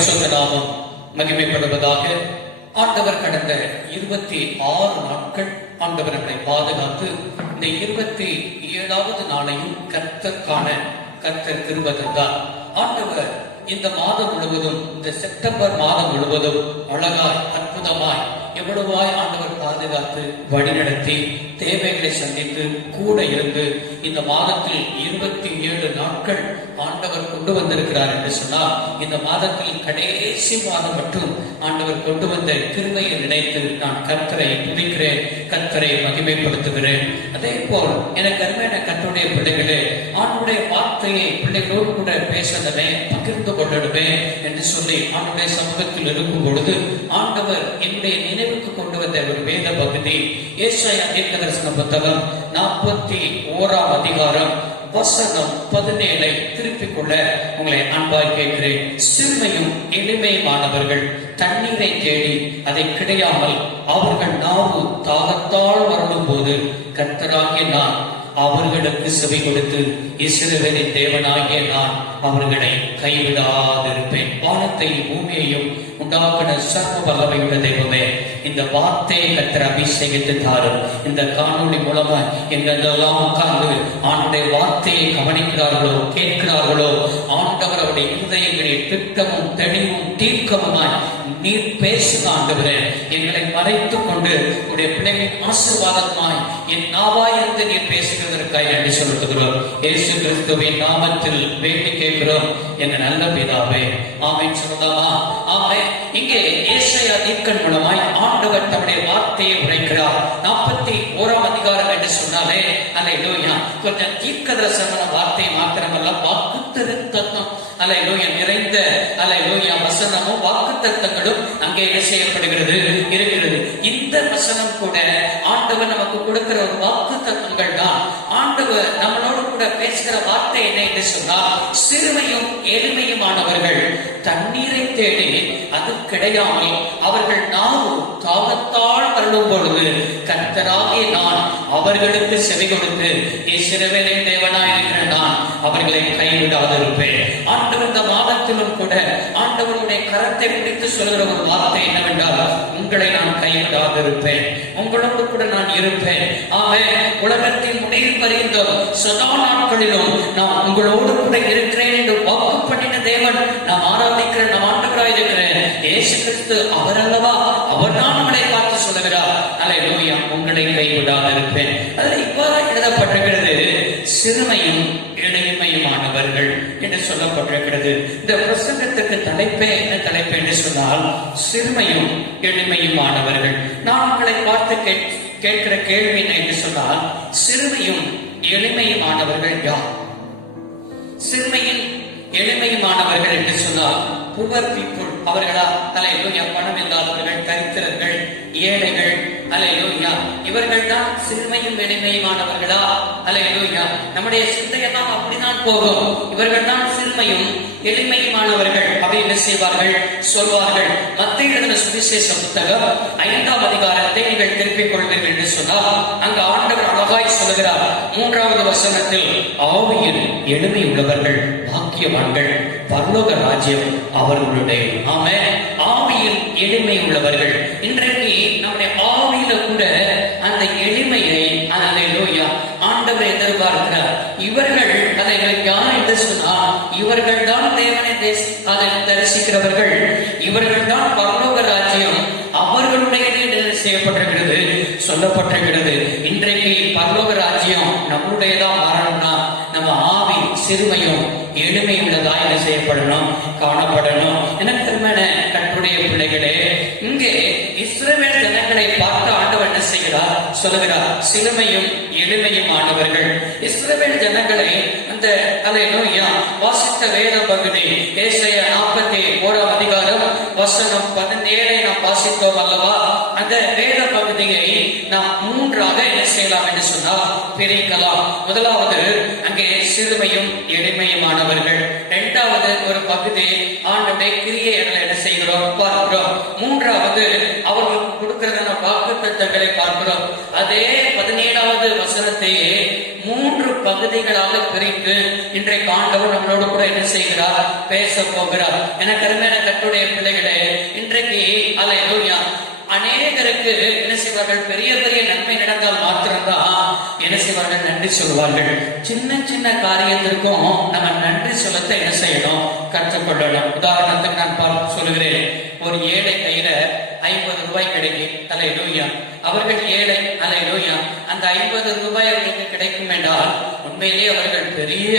பரிசுத்த நாமம் மகிமைப்படுவதாக. ஆண்டவர் கடந்த 26 நாட்கள் ஆண்டவர் நம்மை பாதுகாத்து இந்த 27வது நாளையும் கர்த்தர் கிருபை தந்தார். ஆண்டவர் இந்த மாதம் முழுவதும், இந்த செப்டம்பர் மாதம் முழுவதும் அழகாய் அற்புதமாய் எவ்வளவாய் ஆண்டவர் பாதுகாத்து வழிநடத்தி தேவைகளை சந்தித்து கூட இருந்து இந்த மாதத்தில் 27 நாட்கள் ஆண்டவர் கொண்டு வந்திருக்கிறார் என்று சொன்னால், இந்த மாதத்தில் கடைசி மாதம் மட்டும் ஆண்டவர் கொண்டு வந்த கிருபையை நினைத்து நான் கர்த்தரை துதிக்கிறேன், கர்த்தரை மகிமைப்படுத்துகிறேன். அதே போல் எனக்கு அருமையான கர்த்தருடைய பிள்ளைகளே, ஆண்டுடைய வார்த்தையை பிள்ளைகளோடு கூட பேசணுமே, பகிர்ந்து கொள்ளணுமே என்று சொல்லி ஆண்டுடைய சமூகத்தில் இருக்கும் பொழுது ஆண்டவர் என்னுடைய நினைவுக்கு கொண்டு வந்த ஒரு வேத பகுதி ஏசாயா தீர்க்கதரிசன புத்தகம் 41ஆம் அதிகாரம் வசனம் 17 திருப்பிக் கொள்ள உங்களை அன்பாய் கேட்கிறேன். சிறுமையும் எளிமையுமானவர்கள் தண்ணீரை தேடி அதை கிடையாமல் அவர்கள் நாவு தாகத்தால் வருடும் போது கர்த்தராகிய நான் அவர்களுக்கு செவி கொடுத்து இஸ்ரவேலின் தேவனாகிய நான் அவர்களை கைவிடாதிருப்பேன். வானத்தை பூமியையும் உண்டாக்கின சர்வ வல்லமையுள்ள தெய்வமே, இந்த வார்த்தையை கர்த்தர் அபிஷேகித்து தாரும். இந்த காணொளி மூலமா எங்கெல்லாம் உட்கார்ந்து ஆண்டுடைய வார்த்தையை கவனிக்கிறார்களோ, கேட்கிறார்களோ, ஆண்டவர் அவருடைய இருதயங்களில் திட்டமும் தெளிவும் தீர்க்கமுமாய் நீர் பேசுங்க ஆண்டவரே. எங்களை மறைத்துக் கொண்டு உடைய பிள்ளைகளின் ஆசீர்வாதமாய் என் நாவாயிருந்து நீர் பேசுகிறதற்காக நன்றி செலுத்துகிறோம். இயேசு கிறிஸ்துவின் நாமத்தில் வேண்டி கேட்கிறோம் எங்கள் நல்ல பிதாவே, ஆமென் சொல்லலாமா? ஆமென். இங்கே ஏசாயா தீர்க்கன் மூலமாய் ஆண்டவர் தம்முடைய வார்த்தையை உரைக்கிறார். 41ஆம் அதிகாரம் என்று சொன்னாலே அல்லேலூயா, கொஞ்சம் தீர்க்கதரிசன வார்த்தை மாத்திரமல்ல, வாக்குத்தத்தம் அல்லேலூயா நிறைந்த அல்லேலூயா வசனமும் வாக்குத்தத்தங்களும் அங்கே என்ன செய்யப்படுகிறது இருக்கிறது. இந்த வசனம் கூட ஆண்டவர் நமக்கு கொடுக்கிற ஒரு வாக்குத்தத்தங்கள் தான். ஆண்டவர் நம்மளோடு கூட பேசுகிற வார்த்தை என்ன என்று சொன்னால், சிறுமையும் எளிமையுமானவர்கள் தண்ணீரை தேடி அது கிடையாமல் அவர்கள் நாவு தாகத்தால் தள்ளும் பொழுது கர்த்தராகிய நான் அவர்களுக்கு செவி கொடுத்து இஸ்ரவேலின் தேவனாயிருக்கிற நான் அவர்களை கைவிடாதிருப்பேன். ஆண்டவர் இந்த மாதத்திலும் கூட ஆண்டவருடைய கரத்தை பிடித்து சொல்கிற ஒரு வார்த்தை என்னவென்றால், உங்களை நான் கைவிடாதிருப்பேன், உங்களோடு கூட நான் இருப்பேன். ஆமென். உலகத்தின் முடிவு பரிந்தும் சதா நாட்களிலும் நான் உங்களோடு கூட இருக்கிறேன் என்று வாக்கு பண்ணின தேவன் நாம் ஆராதிக்கிற நம் ஆண்டவராய் இருக்கிறேன் இயேசு கிறிஸ்து அவர் அல்லவா? அவர் தான் நம்மளை பார்த்து சொல்லுகிறார், அல்லேலூயா, உங்களை கைவிடாதிருப்பேன். அதில் இவ்வாறு எழுதப்பட்டிருக்கிறது, சிறுமையும் எளிமையுமானவர்கள் என்று சொல்லப்பட்டிருக்கிறது. இந்த பிரசங்கத்துக்கு தலைப்பே என்ன தலைப்பு என்று சொன்னால், சிறுமையும் எளிமையுமானவர்கள். நான் உங்களை பார்த்து கேட்கிற கேள்வி என்ன என்று சொன்னால், சிறுமையும் எளிமையுமானவர்கள் யார்? சிறுமையின் எளிமையுமானவர்கள் என்று சொன்னால் புவர் பீப்புள், அவர்களா? அல்லேலூயா, பணம் இல்லாதவர்கள், தரித்திரர்கள், ஏழைகள், அல்லேலூயா, இவர்கள் தான் சிறுமையும் எளிமையுமானவர்களா? அல்லேலூயா, நம்முடைய சிந்தையெல்லாம் அப்படிதான் போகும். இவர்கள் தான் சிறுமையும் எளிமையுமானவர்கள் அப்படி என்ன செய்வார்கள் சொல்வார்கள். மத்தேயு எழுதின சுவிசேஷ புத்தகம் 5ஆம் அதிகாரத்தை நீங்கள் திருப்பிக் கொள்வீர்கள் என்று சொன்னால், அங்கு ஆண்டவர் அழகாய் சொல்லுகிறார் 3வது வசனத்தில், ஆவியில் எளிமை உள்ளவர்கள் பாக்கியவான்கள், பரலோக ராஜ்யம் அவர்களுடைய. ஆமென். ஆவியில் எளிமை உள்ளவர்கள். இன்றைக்கு நம்முடைய ஆவியில கூட அந்த எளிமையை அல்லேலூயா ஆண்டவர் எதிர்பார்க்கிறார். இவர்கள் அதை யார் என்று சொன்னால், இவர்கள் தான் தேவனை அதை தரிசிக்கிறவர்கள், இவர்கள் தான் பரலோக ராஜ்யம் அவர்களுடையது என்று செய்யப்பட்டிருக்கிறது, சொல்லப்பட்டிருக்கிறது. இன்றைக்கு பரலோக ராஜ்யம் நம்முடையதான் மாறணும்னா நம்ம ஆவி சிறுமையும் எளிமை உள்ளதாய் என்ன செய்யப்படணும், காணப்படணும். எனக்கு கட்டுடைய பிள்ளைகளே, இங்கே இஸ்ரவேல் ஜனங்களை பார்த்து ஆண்டவர் என்ன செய்கிறார் சொல்லுகிறார், சிறுமையும் எளிமையுமானவர்கள். இஸ்ரவேல் ஜனங்களை அந்த அல்லேலூயா வாசித்த வேத பகுதி ஏசாயா 41ஆம் அதிகாரம் வசனம் 17 நாம் வாசித்தோம் அல்லவா? அந்த வேத பகுதியை நாம் 3ஆக என்ன செய்யலாம் என்று சொன்னால் பிரிக்கலாம். முதலாவது அங்கே சிறுமையும் எளிமையுமானவர்கள். 2வது ஒரு பகுதி ஆண்டவருடைய கிரியைகளை என்ன செய்கிறோம் பார்க்கிறோம். 3வது அவர்களுக்கு கொடுக்கிறதான வாக்கு வாக்குத்தத்தங்களை பார்க்கிறோம். அதே 17வது வசனத்தையே 3 பகுதிகளாக பிரித்து இன்றைக்கு ஆண்டவர் நம்மளோடு கூட என்ன செய்கிறார், பேச போகிறார். எனக்கு அருமையான கர்த்தருடைய பிள்ளைகளே, இன்றைக்கு அல்லேலூயா அநேகருக்கு என்ன செய்வார்கள், பெரிய பெரிய நன்மை நடந்தால் மாத்திரம்தான் என்ன செய்வார்கள், நன்றி சொல்வார்கள். சின்ன சின்ன காரியத்திற்கும் நம்ம நன்றி சொல்லத்தை என்ன செய்யணும், கற்றுக்கொள்ளணும். உதாரணத்துக்கு நான் சொல்லுகிறேன். ஒரு ஏழை கையில 50 ரூபாய் கிடைக்கும். அல்லேலூயா. அவர்கள் ஏழை. அல்லேலூயா. அந்த 50 ரூபாய் அவர்களுக்கு கிடைக்கும் என்றால் உண்மையிலேயே அவர்கள் பெரிய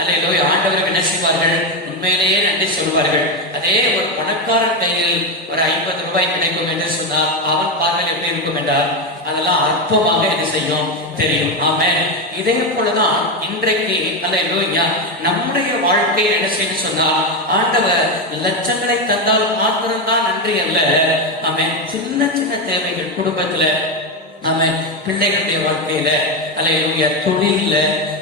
அல்லேலூயா ஆண்டவருக்கு என்ன செய்வார்கள், உண்மையிலேயே நன்றி சொல்வார்கள். அதே ஒரு பணக்காரன் கையில் ஒரு 50 ரூபாய் கிடைக்கும் என்று சொன்னால் அவன் பார்வையில் எப்படி இருக்கும் என்றால் அதெல்லாம் அற்பமாக என்ன செய்யும், தெரியும். ஆமென். இதே போலதான் இன்றைக்கு அல்லேலூயா நம்முடைய வாழ்க்கையை என்ன செய்ய சொன்னால் ஆண்டவர் லட்சங்களை தந்தால் மாத்திரம்தான் நன்றி அல்ல. ஆமென். சின்ன சின்ன தேவைகள் குடும்பத்துல, ஆமென், பிள்ளைகளுடைய வாழ்க்கையில, அல்லேலூயா தொழில்ல,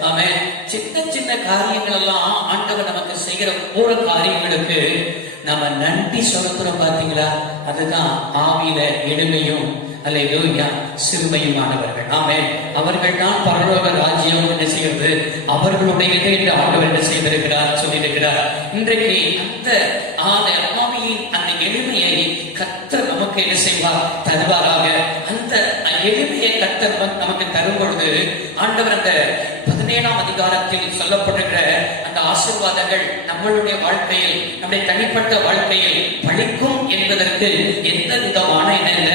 ஆமென், சின்ன சின்ன காரியங்கள் எல்லாம் ஆண்டவர் நமக்கு செய்கிற ஒரு காரியங்களுக்கு நம்ம நன்றி சொல்லுறோம். பாத்தீங்களா? அதுதான் ஆவியில எளிமையும் அல்லேலூயா சிறுமையுமானவர்கள். ஆமென். அவர்கள் தான் பரலோக ராஜ்யம் என்ன செய்கிறது, அவர்களுடையது என்று ஆண்டவர் என்ன செய்திருக்கிறார், சொல்லியிருக்கிறார். இன்றைக்கு அந்த ஆவியின் அந்த எளிமையை கர்த்தர் நமக்கு என்ன செய்வார், தருவாராக. அந்த எளிமையை கர்த்தர் நமக்கு தரும் பொழுது ஆண்டவர் அந்த 17ஆம் அதிகாரத்தில் சொல்லப்படுகிற அந்த ஆசீர்வாதங்கள் நம்மளுடைய வாழ்க்கையில், நம்முடைய தனிப்பட்ட வாழ்க்கையில் பழிக்கும் என்பதற்கு எந்த விதமான என்ன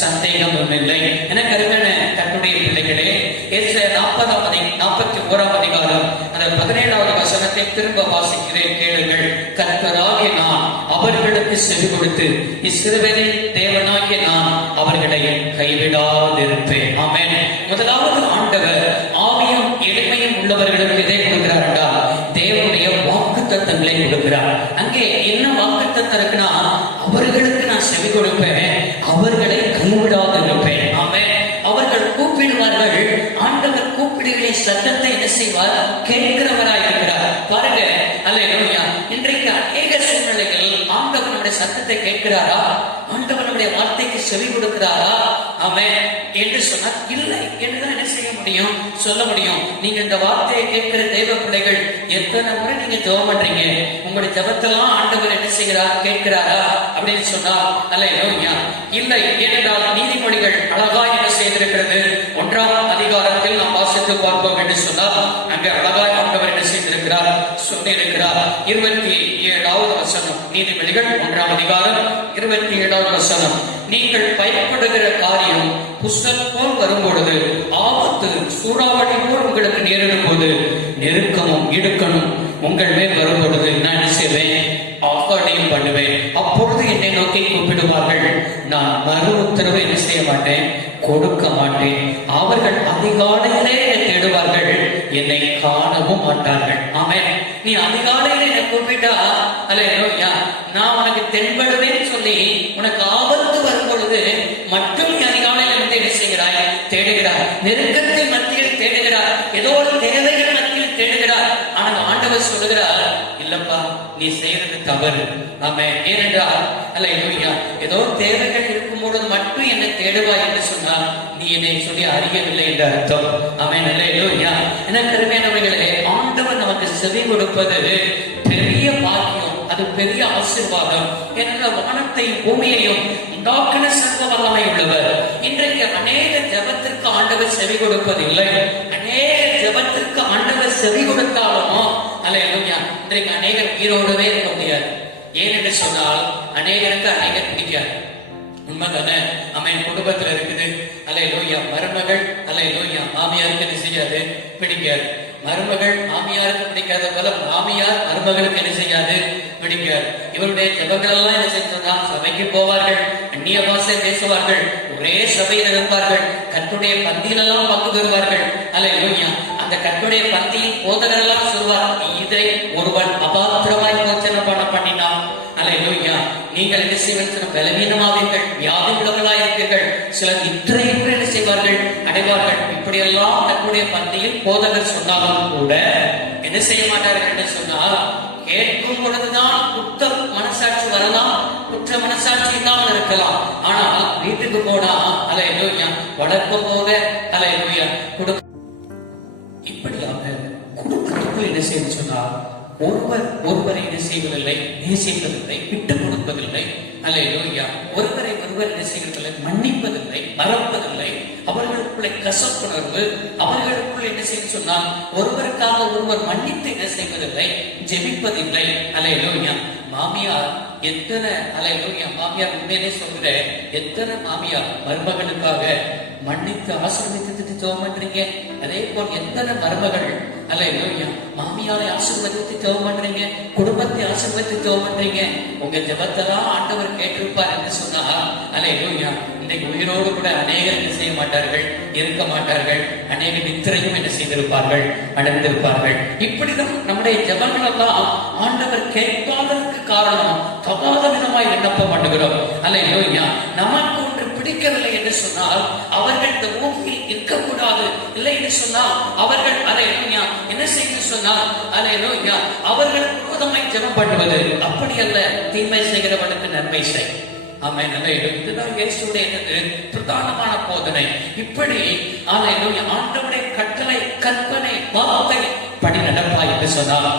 சந்தேகமும் இல்லை. எனக்கு அருமையான கர்த்தருடைய பிள்ளைகளே, 41ஆம் அதிகாரம் அந்த 17வது வசனத்தை திரும்ப வாசிக்கிறேன், கேளுங்கள். கர்த்தராகிய நான் அவர்களுக்கு செவி கொடுத்து இஸ்ரவேலின் தேவனாகிய நான் அவர்களை கைவிடாதிருப்பேன். ஆமென். முதலாவது ஆண்டவர் ஆவியும் எளிமையும் உள்ளவர்களுக்கு இதை கொடுக்கிறார் என்றால் தேவனுடைய வாக்குத்தத்தங்களை கொடுக்கிறார். அங்கே என்ன வாக்குத்தத்தம் இருக்குன்னா, அவர்களுக்கு நான் செவி கொடுப்பேன், அவர்களை கைவிடாதிருப்பேன். ஆமென். அவர்கள் கூப்பிடுவார்கள், ஆண்டவர் கூப்பிடுகிற சத்தத்தை என்ன செய்வார், கேட்கிறவராய் இருக்கிறார். பாருங்க, அல்லேலூயா. இன்றைக்கு அநேக சூழ்நிலைகள் ஆண்டவர் நம்முடைய சத்தத்தை கேட்கிறாரா, ஆண்டவர் நம்முடைய வார்த்தைக்கு செவி கொடுக்கிறாரா, ஆமென் என்று சொன்னால் இல்லை என்றுதான் என்ன செய்ய முடியும், சொல்ல முடியும். நீங்க இந்த வார்த்தையை கேட்கிற தேவ பிள்ளைகள் எத்தனை முறை நீங்க ஜெபம் பண்றீங்க, உங்களுடைய ஜெபத்தெல்லாம் ஆண்டவர் என்ன செய்கிறார், கேட்கிறாரா அப்படின்னு சொன்னால் அல்லேலூயா இல்லை. ஏனென்றால் நீதிமொழிகள் அழகா என்ன செய்திருக்கிறது, 1ஆம் அதிகாரத்தில் நாம் வாசித்து பார்ப்போம் என்று சொன்னால் அங்க அழகாய் ஆண்டவர் என்ன செய்திருக்கிறார், சொல்லியிருக்கிறார். 27வது வசனம், நீதிமொழிகள் 1ஆம் அதிகாரம் 27வது வசனம். நீங்கள் பயப்படுகிற காரியம் புஷ்டம் போல் வரும்பொழுது, ஆபத்து சூறாவளி போல் உங்களுக்கு நேரிடும் போது, நெருக்கமும் இடுக்கணும் உங்கள் மேல் வரும் பொழுது நான் என்ன செய்வேன், ஆகாடியும் பண்ணுவேன். அப்பொழுது என்னை நோக்கி கூப்பிடுவார்கள், நான் மறு உத்தரவு என்ன செய்ய மாட்டேன், கொடுக்க மாட்டேன். அவர்கள் அதிகாலையிலே என்னை தேடுவார்கள், என்னை காணவும் மாட்டார்கள். ஆமென். நீ அதிகாலையில என்னை கூப்பிட்டா அல்லேலூயா நான் உனக்கு தென்படுவேன்னு சொல்லி உனக்கு ஆபத்து வரும் பொழுது மட்டும் நீ அதிகாலையில வந்து என்ன செய்கிறாய், தேடுகிறார். நெருக்கத்தின் மத்தியில் தேடுகிறார், ஏதோ ஒரு தேவைகள் மத்தியில் தேடுகிறார். ஆனால் ஆண்டவர் சொல்லுகிறார், இல்லப்பா நீ செய்யறது தவறு. ஆமென். ஏனென்றால் அல்லேலூயா ஏதோ தேவைகள் இருக்கும் பொழுது மட்டும் என்னை தேடுவாய் என்று சொன்னால் நீ என்னை சொல்லி அறியவில்லை என்ற அர்த்தம். ஆமென். அல்லேலூயா. எனக்கு அருமையானவர்களே, ஆண்டவர் நமக்கு செவி கொடுப்பது பெரிய பாக்கியம், அது பெரிய ஆசீர்வாதம். என்ற வானத்தை பூமியையும் உண்டாக்கின சர்வ வல்லமை உள்ளவர். இன்றைக்கு அநேக ஜெபத்திற்கு ஆண்டவர் செவி கொடுப்பதில்லை. அநேக ஜெபத்திற்கு ஆண்டவர் செவி கொடுத்தாலும் அல்லேலூயா இன்றைக்கு அநேகர் உயிரோடவே இருக்க முடியாது. ஏனென்று சொன்னால் அநேகருக்கு அநேகர் பிடிக்காது. உண்மைதானே? அவன் குடும்பத்துல இருக்குது அல்லேலூயா மருமகள் அல்லேலூயா மாமியாருக்கு என்ன செய்யாது, பிடிக்காது. மருமகள் மாமியாருக்கு பிடிக்காத போல மாமியார் மருமகளுக்கு என்ன செய்யாது, பிடிக்காது. இவருடைய ஜெபங்கள் எல்லாம் என்ன செஞ்சா, சபைக்கு போவார்கள், அந்நிய பாஷை பேசுவார்கள், ஒரே சபையில் இருப்பார்கள், கர்த்தருடைய பந்தியிலெல்லாம் பங்கு பெறுவார்கள். அல்லேலூயா அந்த கர்த்தருடைய பந்தியின் போதகர் எல்லாம் சொல்வார், இதை ஒருவன் அபாத்திரமாய் போச்சனை பண்ணினான். அல்லேலூயா நீங்கள் என்ன செய்வீர்கள், பலவீனமாவீர்கள், வியாதி உள்ளவர்களாயிருப்பீர்கள், சிலர் இன்றையும் என்ன செய்வார்கள், அடைவார்கள். இப்படியெல்லாம் தன்னுடைய பந்தியில் போதகர் சொன்னாலும் கூட என்ன செய்ய மாட்டார்கள் என்று சொன்னால், கேட்கும் பொழுதுதான் குற்ற மனசாட்சி வரலாம், குற்ற குற்ற மனசாட்சி இல்லாமல் இருக்கலாம். ஆனால் வீட்டுக்கு போனா அல்லேலூயா வளர்க்கும் போது அல்லேலூயா குடும்பம் இப்படியாக குடும்பத்துக்குள் என்ன செய்ய சொன்னால் ஒருவரை என்ன செய்வதில்லை, நேசிப்பதில்லை, விட்டுக் கொடுப்பதில்லை. அல்லேலூயா ஒருவரை ஒருவர் என்ன செய்வதில்லை, மன்னிப்பதில்லை, மறப்பதில்லை. அவர்களுக்குள்ளே கசப்புணர்வு, அவர்களுக்குள் என்ன செய்ய சொன்னால் ஒருவருக்காக ஒருவர் மன்னித்து என்ன செய்வதில்லை, ஜெபிப்பதில்லை. அல்லேலூயா மாமியார் எத்தனை அல்லேலூயா மாமியார் உண்மையிலே சொல்கிறேன், எத்தனை மாமியார் மருமகளுக்காக மன்னித்து ஆசீர்வதித்து ஜெபம் பண்றீங்க. அதே போல் எத்தனை மருமகள் அல்லேலூயா மாமியாரை ஆசீர்வதித்து ஜெபம் பண்றீங்க, குடும்பத்தை ஆசீர்வதித்து ஜெபம் பண்றீங்க. உங்க ஜெபத்தெல்லாம் ஆண்டவர் கேட்டிருப்பார் என்று சொன்னா அல்லேலூயா இன்னைக்கு உயிரோடு கூட அநேகர் என்ன செய்ய மாட்டார்கள், இருக்க மாட்டார்கள். அநேக நித்திரையும் என்ன செய்திருப்பார்கள், அடைந்திருப்பார்கள். இப்படிதான் நம்முடைய ஜெபங்கள் எல்லாம் ஆண்டவர் கேட்காததற்கு காரணம் தகாத விதமாய் விண்ணப்பம் பண்ணுகிறோம். அல்லேலூயா நமக்கு ஒன்று பிடிக்கவில்லை என்று சொன்னால் அவர்கள் இந்த பூமியில் இருக்கக்கூடாது. இல்லை என்று சொன்னால் அவர்கள் அல்லேலூயா என்ன செய்ய சொன்னால் அல்லேலூயா அவர்கள் விரோதமாய் ஜெபம் பண்ணுவது அப்படி அல்ல. தீமை செய்கிறவனுக்கு நன்மை செய். ஆமென். இதுதான் இயேசுவுடைய பிரதானமான போதனை. இப்படி அல்லேலூயா ஆண்டவருடைய கட்டளை, கற்பனை, வார்த்தை படி நடப்பாய் என்று சொன்னால்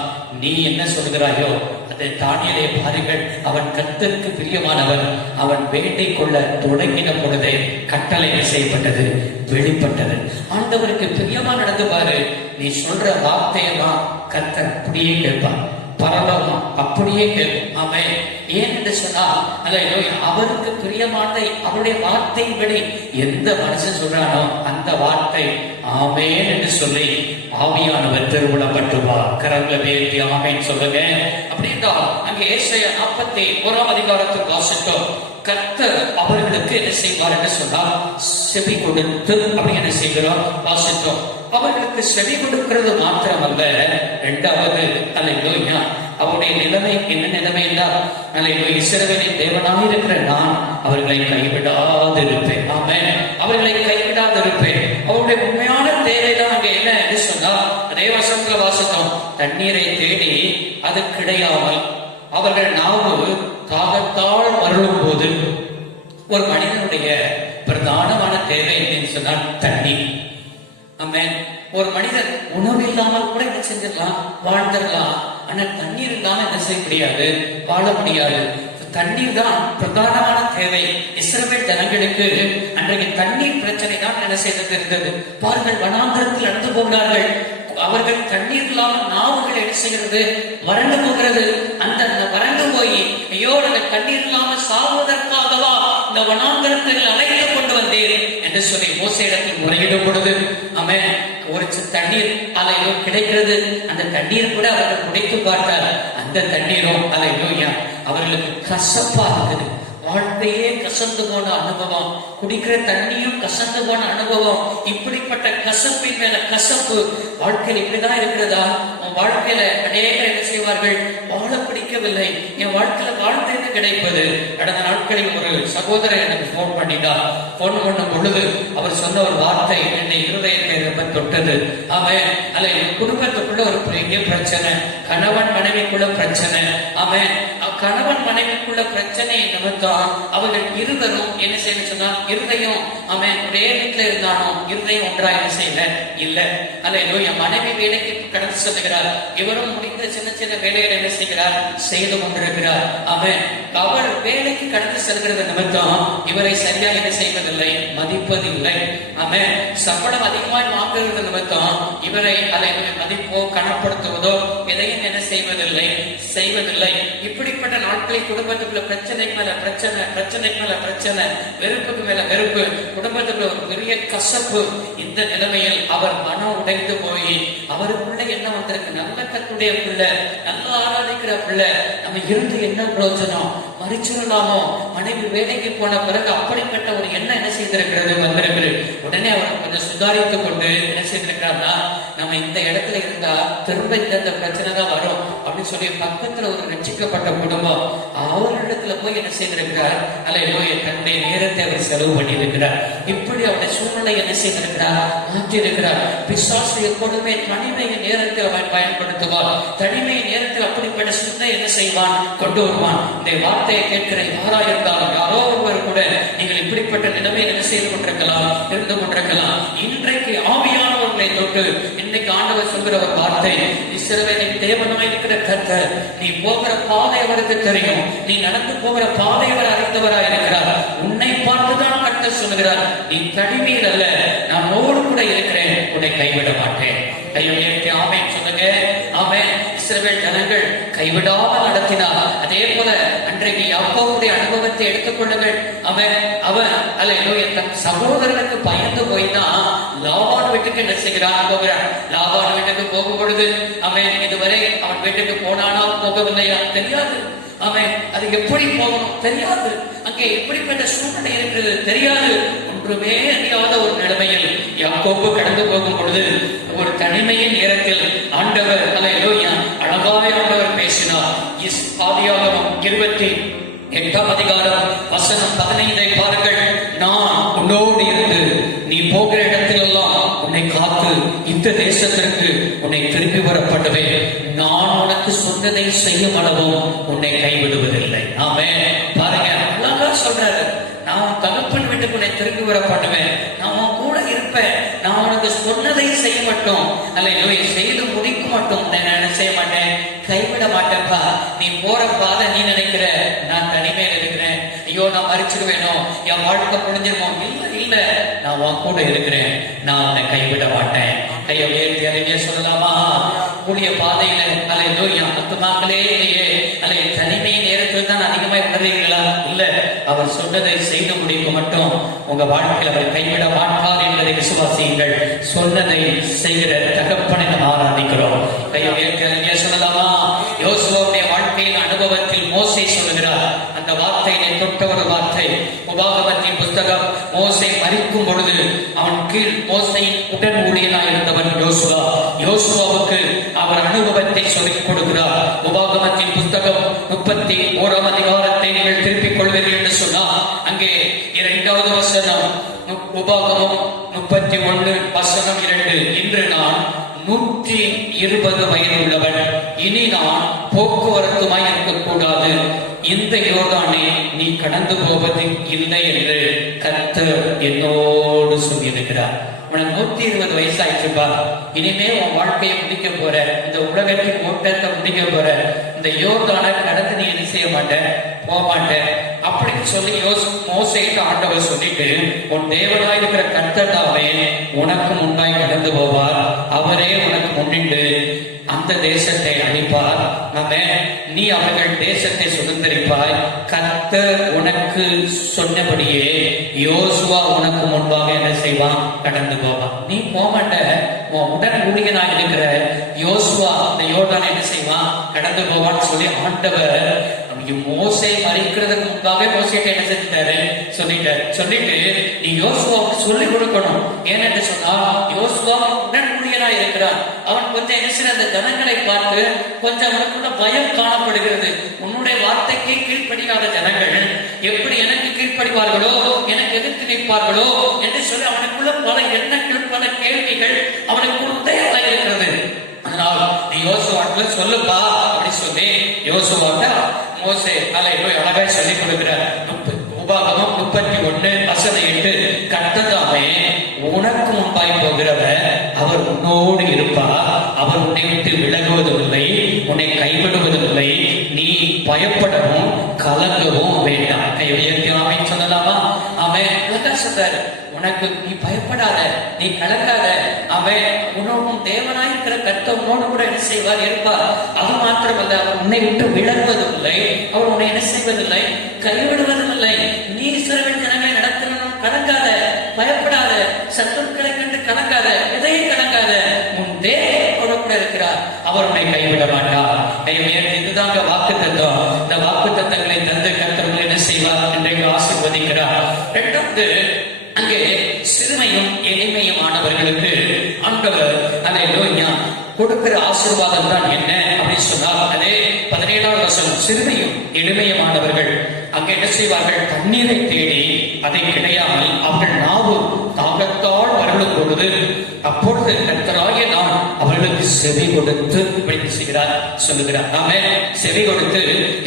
நீ என்ன சொல்கிறாயோ அதை தானியேலை பாருங்கள். அவன் கர்த்தருக்கு பிரியமானவன். அவன் வேண்டிக் கொள்ள தொடங்கின பொழுதே கட்டளை செய்யப்பட்டது, வெளிப்பட்டது. ஆண்டவருக்கு பிரியமா நடந்து பாரு. நீ சொல்ற வார்த்தையெல்லாம் கர்த்தர் அப்படியே கேட்பான். பரலோகம் அப்படியே கேட்கும். ஆமென். ஏன் என்று சொன்னால் அல்லேலூயா அவருக்கு பிரியமானதை அவருடைய வார்த்தையின்படி எந்த மனுஷன் சொல்றானோ அந்த வார்த்தை ஆமென் என்று சொல்லி ஆவியானவர் திருவுளப்பட்டுவார். கரங்களை உயர்த்தி ஆமென் சொல்லுங்க. அப்படின்னா அங்கே ஏசாயா 41 அதிகாரத்தில் வாசித்தோம். கர்த்தர் அவர்களுக்கு என்ன செய்வார் என்று சொன்னால் செவி கொடுத்து அப்படி என்ன செய்கிறோம் வாசித்தோம். அவர்களுக்கு செவி கொடுக்கிறது மாத்திரமல்ல, இரண்டாவது அல்லேலூயா அவருடைய நிலைமை என்ன நிலைமை என்றால் அல்லேலூயா இஸ்ரவேலின் தேவனாக இருக்கிற நான் அவர்களை கைவிடாது இருப்பேன். ஆமென். அவர்களை கைவிடாது இருப்பேன். அவருடைய உண்மையான தேவைதான் அங்கே என்ன என்று சொன்னால் அதே வசனத்துல வாசித்தோம். தண்ணீரை தேடி அது கிடையாமல் அவர்கள் நாவு தாகத்தால் மருளும் போது ஒரு மனிதனுடைய பிரதானமான தேவை என்று சொன்னால் தண்ணீர். ஆமென். ஒரு மனிதன் உணவு இல்லாமல் கூட என்ன செஞ்சிடலாம், வாழ்ந்துடலாம். ஆனா தண்ணீர் இல்லாம என்ன செய்ய முடியாது, வாழ முடியாது. தண்ணீர் தான் பிரதானமான தேவை. இஸ்ரவேல் ஜனங்களுக்கு அன்றைக்கு தண்ணீர் பிரச்சனை தான் என்ன செய்தது இருந்தது. பாருங்கள், வனாந்தரத்தில் நடந்து போகிறார்கள். அவர்கள் தண்ணீர் இல்லாமல் நாவுகள் என்ன செய்கிறது, வறண்டு போகிறது. அந்த வறண்டு போய் ஐயோ அந்த தண்ணீர் இல்லாமல் சாவதற்காகவா இந்த வனாந்தரத்தில் அழைத்து கொண்டு வந்தேன் என்று சொல்லி மோசேயிடத்தில் முறையிடும் பொழுது ஆமென் ஒரு தண்ணீர் அலையோ கிடைக்கிறது. அந்த தண்ணீர் கூட அவர்கள் குடித்து பார்த்தார். அந்த தண்ணீரும் அல்லேலூயா அவர்களுக்கு கசப்பா இருக்குது. வாழ்க்கையே கசந்து போன அனுபவம், குடிக்கிற தண்ணியும் கசந்து போன அனுபவம். இப்படிப்பட்ட கசப்பின் மேல கசப்பு வாழ்க்கையில் இப்படிதான் இருக்கிறதா? உன் வாழ்க்கையில அநேகர் என்ன செய்வார்கள், வாழ பிடிக்கவில்லை, என் வாழ்க்கையில வாழ்க்கைக்கு கிடைப்பது. கடந்த நாட்களில் ஒரு சகோதரர் எனக்கு போன் பண்ணிட்டார். போன் பண்ணும் பொழுது அவர் சொன்ன ஒரு வார்த்தை என்னை இருதயத்தை ரொம்ப தொட்டது. அவன் அல்ல என் குடும்பத்துக்குள்ள ஒரு பெரிய பிரச்சனை, கணவன் மனைவிக்குள்ள பிரச்சனை. அவன் கணவன் மனைவிக்குள்ள பிரச்சனை நிமித்தம் அவர்கள் இருவரும் என்ன செய்ய சொன்னால் இருதயம் அவன் ஒரே வீட்டுல இருந்தானோ இருதயம் ஒன்றா என்ன செய்யல இல்ல. அல்லேலூயா மனைவி வேலைக்கு கடந்து செல்கிறார். இவரும் முடிந்த சின்ன சின்ன வேலைகளை என்ன செய்கிறார், செய்து கொண்டிருக்கிறார். அவர் வேலைக்கு கடந்து செல்கிறது நிமித்தம் இவரை சரியாக என்ன செய்வதில்லை, மதிப்பதில்லை. சம்பளம் அதிகமாய் வாங்குகிறது நிமித்தம் இவரை அதை மதிப்போ கனப்படுத்துவதோ எதையும் என்ன செய்வதில்லை. இப்படிப்பட்ட நாட்களில் குடும்பத்துக்குள்ள பிரச்சனை மேல பிரச்சனை, பிரச்சனைக்கு மேல பிரச்சனை, வெறுப்புக்கு மேல வெறுப்பு, குடும்பத்துக்குள்ள ஒரு பெரிய கசப்பு. இந்த நிலைமையில் அவர் மனம் உடைந்து போய் அவருக்குள்ள என்ன வந்திருக்கு, நல்ல கத்துடைய பிள்ளை, நல்லா ஆராதிக்கிற பிள்ளை, நம்ம இருந்து என்ன பிரயோஜனம், மறிச்சிடலாமோ, மனைவி வேலைக்கு போன பிறகு அப்படிப்பட்ட ஒரு எண்ணம் என்ன செய்திருக்கிறது வந்திருக்கிறது. உடனே அவர் கொஞ்சம் சுதாரித்துக் கொண்டு என்ன செய்திருக்கிறார்னா, நம்ம இந்த இடத்துல இருந்தா திரும்ப இந்த பிரச்சனை தான் வரும் அப்படின்னு சொல்லி பக்கத்துல ஒரு ரட்சிக்கப்பட்ட குடும்பம் அவரிடத்துல போய் என்ன செய்திருக்கிறார், அல்லேலூயா தன்னுடைய நேரத்தை அவர் செலவு பண்ணி இருக்கிறார். இப்படி அவருடைய சூழ்நிலை என்ன செய்திருக்கிறார், மாற்றி இருக்கிறார். பிசாசு எப்பொழுதுமே தனிமையை நேரத்தில் அவன் பயன்படுத்துவார். தனிமையை நேரத்தில் அப்படிப்பட்ட சூழ்நிலை என்ன செய்வான், கொண்டு வருவான். இந்த வார்த்தையை கேட்கிற யாரா இருந்தாலும், யாரோ ஒருவர் கூட நீங்கள் இப்படிப்பட்ட நிலைமையில் என்ன செய்து கொண்டிருக்கலாம், இருந்து கொண்டிருக்கலாம். இன்றைக்கு ஆவியானவர்களை தொட்டு இன்னைக்கு ஆண்டவர் சொல்கிற ஒரு வார்த்தை, இஸ்ரவேலின் தேவனாய் இருக்கிற கர்த்தர், நீ போகிற பாதை அவருக்கு தெரியும், நீ நடந்து போகிற பாதை அவர் அறிந்தவராய் இருக்கிறார். உன்னை பார்த்துதான் கர்த்தர் சொல்லுகிறார், நீ தனிமையில் அல்ல, நான் உன்னோடு கூட இருக்கிறேன், உன்னை கைவிட மாட்டேன். கையை உயர்த்தி ஆமென் சொல்லுங்க. ஆமென். இஸ்ரவேல் ஜனங்கள் கைவிடாமல் நடத்தினார். அதே போல அன்றைக்கு யாக்கோபுடைய அனுபவத்தை எடுத்துக்கொள்ளுங்கள். அவன் அல்லேலூயா தன் சகோதரனுக்கு பயந்து போய்தான் லாபான் வீட்டுக்கு என்ன செய்கிறான், போகிறான். லாபான் வீட்டுக்கு போகும் பொழுது அவன் இதுவரை அவன் வீட்டுக்கு போனானா போகவில்லையா தெரியாது. அவன் அது எப்படி போகணும் தெரியாது. அங்கே எப்படிப்பட்ட சூழ்நிலை இருக்கிறது தெரியாது. ஒன்றுமே அறியாத ஒரு நிலைமையில் யாக்கோபு கடந்து போகும் பொழுது ஒரு தனிமையின் நேரத்தில் ஆண்டவர் அல்லேலூயா அழகாய் ஆண்டவர் பேசினார். ஆதியாகமம் 28ஆம் அதிகாரம் வசனம் 15 பாருங்கள். நான் உன்னோடு இருந்து நீ போகிற இடத்திலெல்லாம் உன்னை காத்து இந்த தேசத்திற்கு உன்னை திருப்பி வரப்படுவேன். நான் உனக்கு சொன்னதை செய்யும் அளவும் உன்னை கைவிடுவதில்லை. ஆமென். பாருங்க, அழகா சொல்றாரு. நான் உன் தகப்பன் வீட்டுக்கு உன்னை திருப்பி வர பண்ணுவேன், நான் உன் கூட இருப்பேன், நான் உனக்கு சொன்னதை செய்ய மாட்டோம், அல்லேலூயா செய்து முடிக்க மாட்டோம், நான் செய்ய மாட்டேன், கைவிட மாட்டேன்ப்பா. நீ போற பாதை நீ நினைக்கிற நான் தனிமையில் இருக்கிறேன், ஐயோ நான் மறிச்சிருவேனோ, என் வாழ்க்கை முடிஞ்சிருமோ, இல்ல இல்ல, நான் உன் கூட இருக்கிறேன், நான் உன்னை கைவிட மாட்டேன். கையை உயர்த்தி அறிஞ சொல்லலாமா? கூடிய பாதையில அல்லேலூயா ஆத்துமாக்களே இல்லையே, அல்ல தனிமையின் நேரத்தில் தான் அதிகமாக உணர்றீங்களா? இல்ல, அவர் சொன்னதை செய்து முடிக்க மட்டும் உங்க வாழ்க்கையில் அவர் கைவிட மாட்டார் என்பதை விசுவாசியுங்கள். சொன்னதை செய்கிற தகப்பனை நாம் ஆராதிக்கிறோம். கையை உயர்த்தி அறிஞ சொல்லலாமா? யோசுவாவுடைய வாழ்க்கையின் அனுபவத்தில் மோசே சொல்லுகிறார். அந்த வார்த்தையை தொட்ட ஒரு வார்த்தை, உபாகமத்தின் புஸ்தகம். மோசே மரிக்கும் பொழுது அவன் கீழ் மோசையின் உடன் ஊழியனாய் இருந்தவன் யோசுவா. யோசுவாவுக்கு அவர் அனுபவத்தை சொல்லிக் கொடுக்கிறார். உபாகமத்தின் புஸ்தகம் 31ஆம் அதிகாரத்தை நீங்கள் திருப்பிக் கொள்வீர்கள் என்று சொன்னார். அங்கே 2வது வசனம், உபாகமம் 31 வசனம் 2. இன்று நான் 120 வயது உள்ளவன், இனி நான் போக்குவரத்துமாய் இருக்கக்கூடாது, இந்த யோர்தானை நீ கடந்து போவது இல்லை என்று கர்த்தர் என்னோடு சொல்லியிருக்கிறார். உனக்கு 120 வயசாயிடுச்சுப்பா, இனிமே உன் வாழ்க்கையை முடிக்க போற, இந்த உலகத்தின் ஓட்டத்தை முடிக்க போற, இந்த யோர்தானை கடந்து நீ என்ன செய்ய மாட்டேன், போக மாட்டேன் அப்படின்னு சொல்லி மோசேக்கு ஆண்டவர் சொல்லிட்டு, உன் தேவனாய் இருக்கிற கர்த்தர் தாமே உனக்கு முன்னாய் கடந்து போவார், அவரே உனக்கு முன்னின்று அந்த தேசத்தை அழிப்பார், நீ அவர்கள் தேசத்தை சுதந்திரிப்பாய், கர்த்தர் உனக்கு சொன்னபடியே யோசுவா உனக்கு முன்பாக என்ன செய்வான், கடந்து போவான். நீ போமாட்ட, உன் உடன் ஊழியனாக இருக்கிற யோசுவா இந்த யோர்தானை என்ன செய்வான், கடந்து போவான்னு சொல்லி ஆண்டவர் மோசே மறிக்கிறதுக்கு முன்பாக மோசேக்கு என்ன செஞ்சுட்டாரு, சொல்லிட்டு நீ யோசுவாவுக்கு சொல்லிக் கொடுக்கணும். ஏனென்று சொன்னா யோசுவா உடன் ஊழியனாய் இருக்கிறான். அவன் கொஞ்சம் என்ன செய்ய, அந்த ஜனங்களை பார்த்து கொஞ்சம் அவனுக்குள்ள பயம் காணப்படுகிறது. உன்னுடைய வார்த்தைக்கு கீழ்ப்படியாத ஜனங்கள் எப்படி எனக்கு கீழ்ப்படிவார்களோ, எனக்கு எதிர்த்து நிற்பார்களோ என்று சொல்லி அவனுக்குள்ள பல எண்ணங்கள், பல கேள்விகள் அவனுக்கு உதயமாக இருக்கிறது. அதனால் நீ யோசுவாட்ட சொல்லுப்பா அப்படி சொல்லி யோசுவாட்ட மோசே அழகாய் சொல்லிக் கொடுக்கிறார். உபாகமம் 31 வசனம் 8. கர்த்ததாமே உனக்கு முன்பாய் போகிறவர், அவர் உன்னோடு இருப்பார், அவர் உன்னை விட்டு விலகுவதில்லை, உன்னை கைவிடுவதில்லை, நீ பயப்படவும் கலங்கவும் வேண்டாம். கை உயர்த்தி ஆமென் சொல்லலாமா? அவன் சொல்றாரு, உனக்கு நீ பயப்படாத, நீ கலங்காத, அவன் உன்னோடும் தேவனாயிருக்கிற கர்த்தர் உன்னோடு கூட என்ன செய்வார், இருப்பார். அது மாத்திரமல்ல, அவர் உன்னை விட்டு விலகுவதில்லை, அவர் உன்னை என்ன செய்வதில்லை, கைவிடுவதில்லை. நீ இஸ்ரவேல் ஜனங்களை நடத்தணும், கலங்காத, பயப்படாத, சத்துருக்களை கண்டு கலங்காத, எதையும் கலங்காத, உன் தேவனோடு கூட இருக்கிறார், அவர் உன்னை கைவிட மாட்டார். இதுதாங்க வாக்கு தத்துவம். இந்த வாக்கு தத்தங்களை தந்து கர்த்தர் என்ன செய்வார், இன்றைக்கு ஆசீர்வதிக்கிறார். இரண்டாவது, அங்கே சிறுமையும் எளிமையுமானவர்களுக்கு ஆண்டவர் அல்லேலூயா கொடுக்கிற ஆசீர்வாதம் தான் என்ன அப்படின்னு சொன்னார். அதே 17ஆம் வசனம், சிறுமையும் எளிமையுமானவர்கள் அங்கே என்ன செய்வார்கள், தண்ணீரை தேடி அதை கிடையாமல் அவர்கள் நாவு தாகத்தால் வருளும் பொழுது அப்பொழுது கர்த்தராகிய நான் அவர்கள் அவர்களுக்கு செவி கொடுத்து இப்படி செய்கிறார் சொல்லுகிறார். ஆமென். செவி கொடுத்து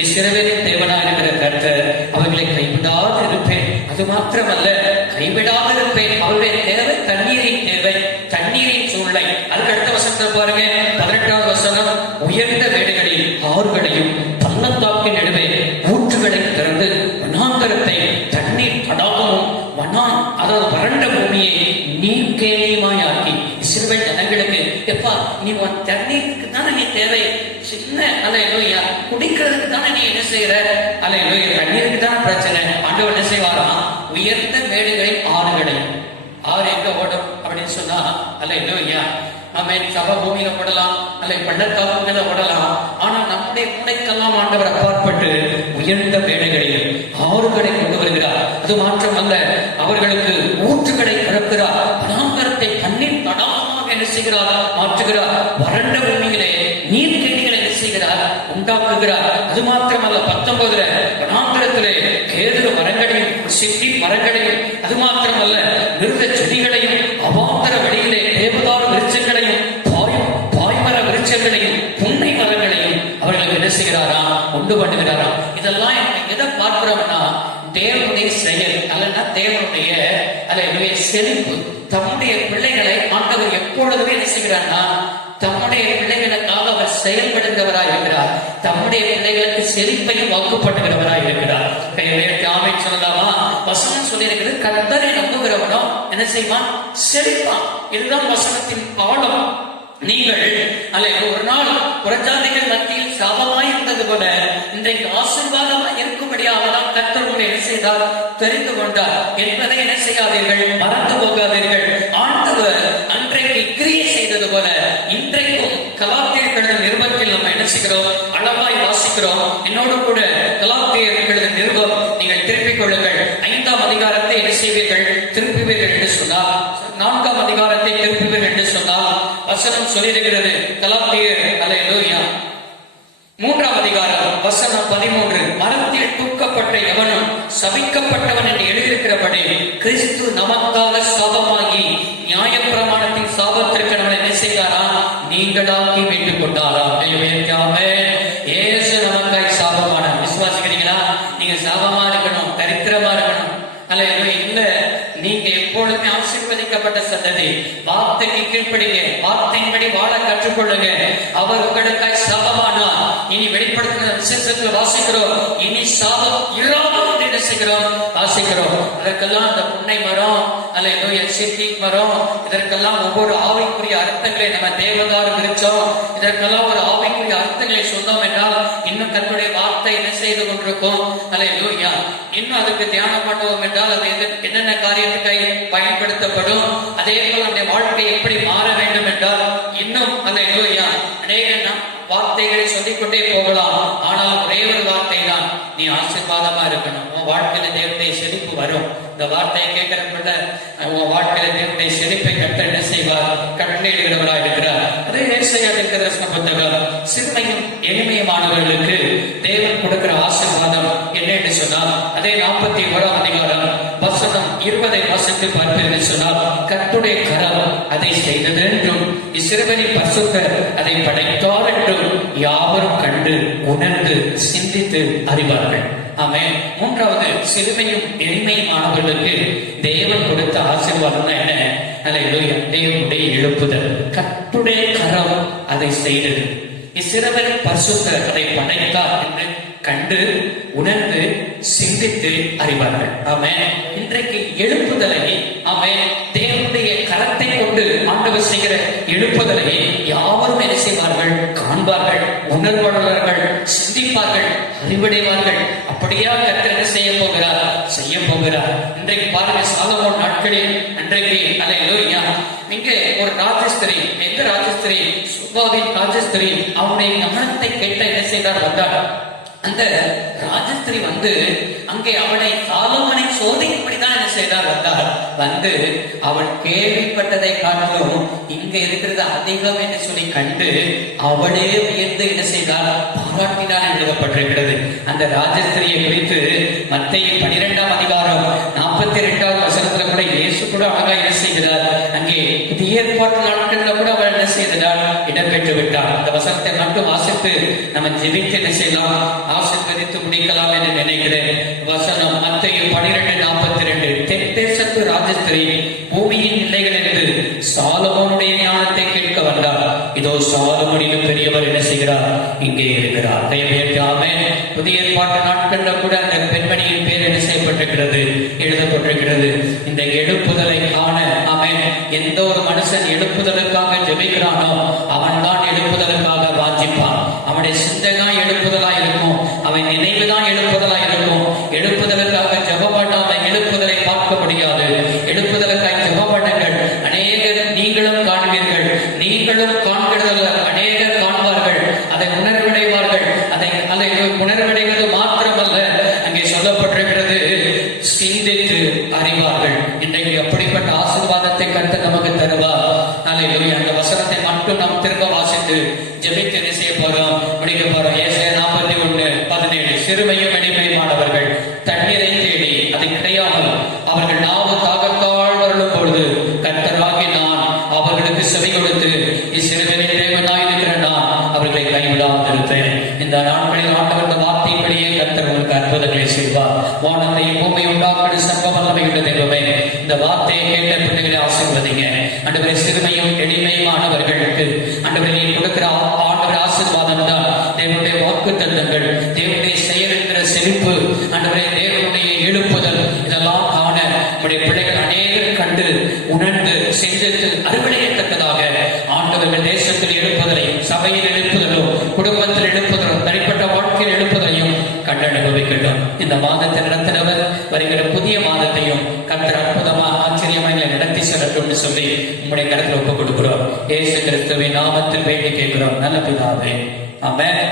இஸ்ரவேலின் தேவனாய் இருக்கிற கர்த்தர் அவர்களை கைவிடாது இருப்பேன், அது மாத்திரமல்ல கைவிடாது இருப்பேன். அவருடைய தேவை தண்ணீரின் தேவை, தண்ணீரின் சூழ்நிலை. அதுக்கு அடுத்த வசனத்தை பாருங்க, 18வது வசனம். உயர்ந்த மேடுகளில் ஆறுகளையும் பள்ளத்தாக்கின் நடுவே ஊற்றுகளை திறந்து வனாந்தரத்தை தண்ணீர் தடாகமும் அதாவது வறண்ட பூமியை நீர் கேணியுமாயாக்கி இஸ்ரவேல் ஜனங்களுக்கு, எப்பா நீ உன் தண்ணீருக்கு தானே நீ தேவை, சின்ன அல்லேலூயா குடிக்கிறதுக்கு தானே நீ என்ன செய்யற, அல்லேலூயா தண்ணீருக்கு தான் பிரச்சனை. ஆண்டவர் என்ன செய்வாராம், உயர்ந்த மேடுகளில் ஆறுகளையும். ஆறு எங்க ஓடும் அப்படின்னு சொன்னா அல்லேலூயா நம்ம சபை பூமியில ஓடலாம், அல்ல பள்ளத்தாக்குல ஓடலாம். ஆனா நம்முடைய மூளைக்கெல்லாம் ஆண்டவர் அப்பாற்பட்டு உயர்ந்த மேடைகளில் ஆறுகளை கொண்டு வருகிறார். அது மாற்றமல்ல, அவர்களுக்கு ஊற்றுகளை திறக்கிறார், வனாந்தரத்தை தண்ணீர் தடாகமாக என்ன செய்கிறார், மாற்றுகிறார். வறண்ட பூமியிலே நீர்க்கேணிகளை என்ன செய்கிறார், உண்டாக்குகிறார். அது மாத்திரமல்ல, 19ல வனாந்தரத்திலே கேதுரு மரங்களையும் சித்தி மரங்களையும், அது மாத்திரமல்ல மிருக செடிகளையும், அவாந்தர வழியிலே தேவதார விருட்சங்களையும், பாய்மர விருட்சங்களையும், புன்னை மரங்களையும் அவர்களுக்கு என்ன செய்கிறாராம், உண்டு பண்ணுகிறாராம். இதெல்லாம் எதை பார்க்கிறோம்னா தேவனுடைய செயல், அல்லனா தேவனுடைய செழிப்பு. தம்முடைய பிள்ளைகளை ஆண்டவர் எப்பொழுதுமே என்ன செய்கிறார்னா, தம்முடைய பிள்ளைகளுக்காக அவர் செயல்படுகிறவராய் இருக்கிறார். தம்முடைய பிள்ளைகளுக்கு செழிப்பையும் வாக்குப்படுகிறவராய் இருக்கிறார். ஆமென் சொல்லலாமா? வசனம் சொல்லியிருக்கிறது, கர்த்தரை நம்புகிறவனோ என்ன செய்வான், செழிப்பான். இதுதான் வசனத்தின் பாடம். நீங்கள் ஒரு நாள் புறஜாதிகள் மத்தியில் சாபமாய் இருந்தது போல இன்றைக்கு ஆசீர்வாதமாய் இருக்கும்படியாக தான் கர்த்தர் உங்களை என்ன செய்தார், தெரிந்து கொண்டார் என்பதை என்ன செய்யாதீர்கள், மறந்து போகாதீர்கள். ஆண்டவர் அன்றைக்கு கிரியை செய்தது போல இன்றைக்கும் கலாத்தியர் எழுதின நிருபத்தில் நம்ம என்ன செய்கிறோம், அளவாய் வாசிக்கிறோம். என்னோடு கூட கலாத்தியர் எழுதின நிருபம் நீங்கள் திருப்பிக் கொள்ளுங்கள். 5ஆம் அதிகாரத்தை என்ன செய்வீர்கள், திருப்புவீர்கள் என்று சொன்னார். 4ஆம் அதிகாரத்தை திருப்புவீர்கள் என்று சொன்னால் வசனம் சொல்லியிருக்கிறது. கலாத்தியர் அல்லேலூயா 3ஆம் அதிகாரம் வசனம் 13. மரத்தில் தூக்கப்பட்ட எவனும் சபிக்கப்பட்டவன் என்று எழுதியிருக்கிறபடி கிறிஸ்து நமக்காக சாபமாகி நியாயப்பிரமாணத்தின் சாபத்திற்கு நம்மளை என்ன செய்தாரா, நீங்களாக்கி மீட்டுக் கொண்டாரா. இயேசு நமக்காய் சாபமான விசுவாசிக்கிறீங்களா? நீங்க சாபமா இருக்கணும், தரித்திரமா இருக்கணும், இல்ல நீங்க எப்பொழுதுமே ஆசீர்வதிக்கப்பட்ட சந்ததி. வார்த்தைக்கு கீழ்ப்படிங்க, வார்த்தையின்படி வாழ கற்றுக்கொள்ளுங்க. அவர் உங்களுக்காய் சாபமானா இனி வெளிப்படுத்துகிற விசேஷத்துல வாசிக்கிறோம், இனி சாபம் இல்லாமல் என்ன செய்கிறோம், வாசிக்கிறோம். அதற்கெல்லாம் இந்த புன்னை மரம் அல்ல சித்தி மரம், இதற்கெல்லாம் ஒவ்வொரு ஆவிக்குரிய அர்த்தங்களை நம்ம தேவதாரு விரிச்சோம். இதற்கெல்லாம் ஒரு ஆவிக்குரிய அர்த்தங்களை சொன்னோம் என்றால் இன்னும் தன்னுடைய வார்த்தை என்ன செய்து கொண்டிருக்கும். அல்லேலூயா. இன்னும் அதுக்கு தியானம் பண்ணுவோம் என்றால் அது என்னென்ன காரியத்துக்காய் பயன்படுத்தப்படும். அதே போல நம்முடைய வாழ்க்கை எப்படி மாற வேண்டும் என்றால் இன்னும் அல்லேலூயா அநேக வார்த்தைகளை சொல்லிக்கொண்டே போகலாம். ஆனால் ஒரே ஒரு வார்த்தை தான், நீ ஆசீர்வாதமா இருக்கணும். உன் வாழ்க்கையில தேவனுடைய செழிப்பு வரும். இந்த வார்த்தையை கேட்கிறப்ப உன் வாழ்க்கையில தேவனுடைய செழிப்பை கர்த்தர் என்ன செய்வார், கட்டளையிடுகிறவராக இருக்கிறார். அதே ஏசாயா தீர்க்கதரிசன புத்தகம் சிறுமையும் எளிமையுமானவர்களுக்கு தேவன் கொடுக்கிற ஆசீர்வாதம் என்ன என்று சொன்னால், அதே 41ஆம் அதிகாரம் வசனம் 20 வாசித்து பார்த்து சொன்னால், கர்த்தருடைய கரம் அதை செய்தது என்றும் இஸ்ரவேலின் பரிசுத்தர் அதை படைத்தார் என்றும் யாவரும் கண்டு உணர்ந்து சிந்தித்து அறிவார்கள். ஆமென். 3வது சிறுமையும் எளிமையுமானவர்களுக்கு தேவன் கொடுத்த ஆசீர்வாதம் என்ன? அல்லேலூயா, தேவனுடைய எழுப்புதல். கர்த்தருடைய கரம் அதை செய்தது. இஸ்ரவேலின் பரிசுத்தர் அதை படைத்தார் என்று கண்டு உணர்ந்து சிந்தித்து அறிவார்கள். ஆமென். இன்றைக்கு எழுப்புதலை தேவனுடைய கரத்தை கொண்டு ஆண்டவர் செய்கிற எழுப்புதலை யாவரும் என்ன செய்வார்கள், காண்பார்கள், உணர்வாளர்கள், சிந்திப்பார்கள், அறிவடைவார்கள். அப்படியா கர்த்தர் என்ன செய்ய போகிறார், செய்ய போகிறார். இன்றைக்கு பாருங்க, சாலமோன் நாட்களில் அன்றைக்கு அல்லேலூயா இங்கே ஒரு ராஜஸ்திரி, எந்த ராஜஸ்திரி, சுபாவின் ராஜஸ்திரி அவனுடைய கவனத்தை கேட்ட என்ன செய்தார் வந்தார். அந்த ராஜஸ்திரி அங்கே அவனை சாலமோனை சோதிக்கும்படிதான் என்ன செய்தார் வந்தார். அவள் கேள்விப்பட்டதை காட்டிலும் இங்க இருக்கிறது அதிகம் என்று சொல்லி கண்டு அவளே உயர்ந்து என்ன செய்தார், பாராட்டினார் எழுதப்பட்டிருக்கிறது. அந்த ராஜஸ்திரியை குறித்து மத்தேயு 12ஆம் அதிகாரம் 42ஆவது வசனத்துல கூட இயேசு கூட அழகா என்ன செய்கிறார், அங்கே புதிய ஏற்பாட்டு நாட்கள்ல கூட அவள் என்ன செய்தார் பெற்று விட்டார். அந்த வசனத்தை மட்டும் வாசித்து நம்ம ஜெபித்து என்ன செய்யலாம், ஆசீர்வதித்து முடிக்கலாம் என்று நினைக்கிறேன். வசனம் மத்தேயு 12:42. தெற்தேசத்து ராஜஸ்திரி பூமியின் நிலைகள் என்று சாலமோனுடைய ஞானத்தை கேட்க வந்தார். இதோ சாலமோனிலும் பெரியவர் என்ன செய்கிறார், இங்கே இருக்கிறார். ஆமென். புதிய ஏற்பாட்டு நாட்கள்ல கூட அந்த பெண்மணியின் பேர் என்ன செய்யப்பட்டிருக்கிறது, எழுதப்பட்டிருக்கிறது. இந்த எழுப்புதலை காண அவன் எந்த ஒரு மனுஷன் எழுப்புதலுக்காக ஜெபிக்கிறானோ அவன் தான் எழுப்புதலுக்காக வாஞ்சிப்பான். அவனுடைய சிந்தைதான் எழுப்புதலா இருக்கும், அவன் நினைவுதான் எழுப்புதலா இருக்கும். எழுப்புதலுக்காக ஜெபம் பண்ணாம எழுப்புதலை பார்க்க முடியாது. எழுப்புதலுக்காக ஜெபம் பண்ணுங்கள். அநேகர் நீங்களும் காண்பீர்கள், நீங்களும் காண்கிறதில் அநேகர் காண்பார்கள், அதை உணர்வடைவார்கள். அதை உணர்வடைவது மாத்திரமல்ல, அங்கே சொல்லப்பட்டிருக்கிறது சிந்தித்து அறிவார்கள். இன்றைக்கு அப்படிப்பட்ட ஆசீர்வாதத்தை கர்த்தர் நமக்கு தருவார். அல்லேலூயா. அந்த வசனத்தை மட்டும் நாம் திரும்ப வாசித்து ஜெபித்து என்ன செய்ய போறோம், முடிக்க போறோம். ஏசாயா 41:17. சிறுமையும் எளிமையுமானவர்கள் தண்ணீரை தேடி அதை கிடையாமல் அவர்கள் நாவு தாகத்தால் வருளும் பொழுது கர்த்தராகி நான் அவர்களுக்கு செவி கொடுத்து இச்சிறுவனின் தேவனாய் இருக்கிற நான் அவர்களை கைவிடாதிருப்பேன். இந்த நாட்களில் ஆண்டவர் இந்த வார்த்தையின்படியே கர்த்தர் உங்களுக்கு அற்புதங்களை செய்வார். வானத்தையும் பூமியை உண்டாக்கின சர்வ வல்லமையுள்ள தெய்வமே, இந்த வார்த்தையை கேட்ட பிள்ளைகளை ஆசீர்வதிங்க. ஆண்டவரே, சிறுமையும் எளிமையுமானவர்களுக்கு ஆண்டவரே கொடுக்கிற ஆண்டவர் ஆசீர்வாதம் தான் தேவனுடைய வாக்கு தத்தங்கள், தேவனுடைய செயல் என்கிற செழிப்பு, ஆண்டவரே தேவனுடைய எழுப்புதல், இதெல்லாம் காண நம்முடைய பிள்ளைகள் அநேகர் கண்டு உணர்ந்து சிந்தித்து அறுவடையத்தக்கதாக ஆண்டவர்கள் தேசத்தில் எழுப்புதலையும் சபையில் எழுப்புதலும் குடும்பத்தில் எழுப்புதலும் தனிப்பட்ட வாழ்க்கையில் எழுப்புதலையும் கண்டு அனுபவிக்கட்டும். இந்த மாதத்தை நடத்தினவர் வருகிற புதிய மாதத்தையும் கர்த்தர் அற்புதமாக ஆச்சரியமாக நடத்தி செல்லட்டும் சொல்லி உங்களுடைய கருத்தில் ஒப்புக் கொடுக்கிறோம். இயேசு கிறிஸ்துவின் நாமத்தில் வேண்டி கேட்கிறோம் நல்ல பிதாவே. ஆமென்.